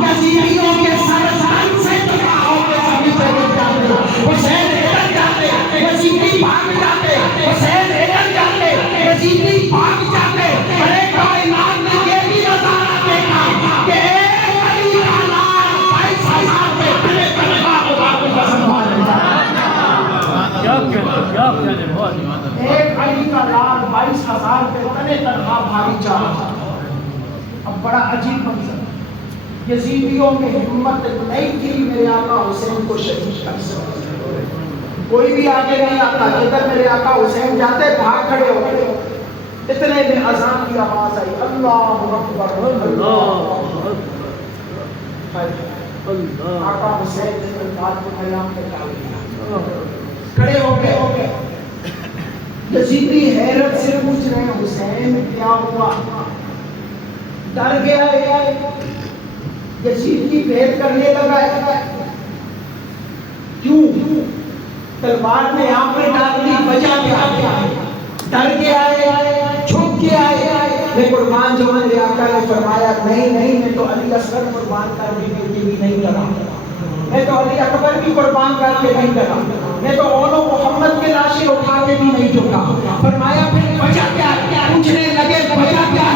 یزیدیوں کے سرطان سے تباہ ہو کے سبھی جگہ جاتے، حسین ادھر جاتے، یزیدی بھاگ جاتے، حسین ادھر جاتے، یزیدی بھاگ جاتے۔ ارے کائنات نے یہ بھی نظارہ دیکھا کہ ایک علی کا لال 22,000 پہ کھڑے تنہا خدا کو قسم کھا لیتا ہے۔ ایک علی کا لال 22,000 پہ تنے تنہا بھاگی جا رہا۔ اب بڑا عجیب منظر، یزیدیوں میں ہمت نہیں تھی میرے آقا حسین کو شہید کر سکتے، کوئی بھی آگے نہیں آتا، جدھر میرے آقا حسین جاتے بھاگ کھڑے ہو گئے۔ اتنے میں اذان کی آواز آئی، اللہ اکبر اللہ اکبر۔ آقا حسین نے بات کو قیام پہ ڈال دیا، کھڑے ہو گئے۔ یزیدی حیرت سے پوچھ رہے ہیں حسین کیا ہوا؟ ڈر گیا ہے، یزید کی بھید کرنے لگا ہے، کیوں؟ تلوار نے آپ نے ڈال دی، وجہ کیا ہے؟ ڈر گیا ہے، چھپ گیا ہے۔ میں قربان جو میرے آقا نے فرمایا نہیں میں تو علی اصغر قربان کر کے بھی نہیں ڈرا، میں تو علی اکبر بھی قربان کر کے نہیں ڈرا، میں تو اولو محمد کے لاشیں اٹھا کے بھی نہیں جھکا۔ فرمایا پھر وجہ کیا؟ پوچھنے لگے وجہ کیا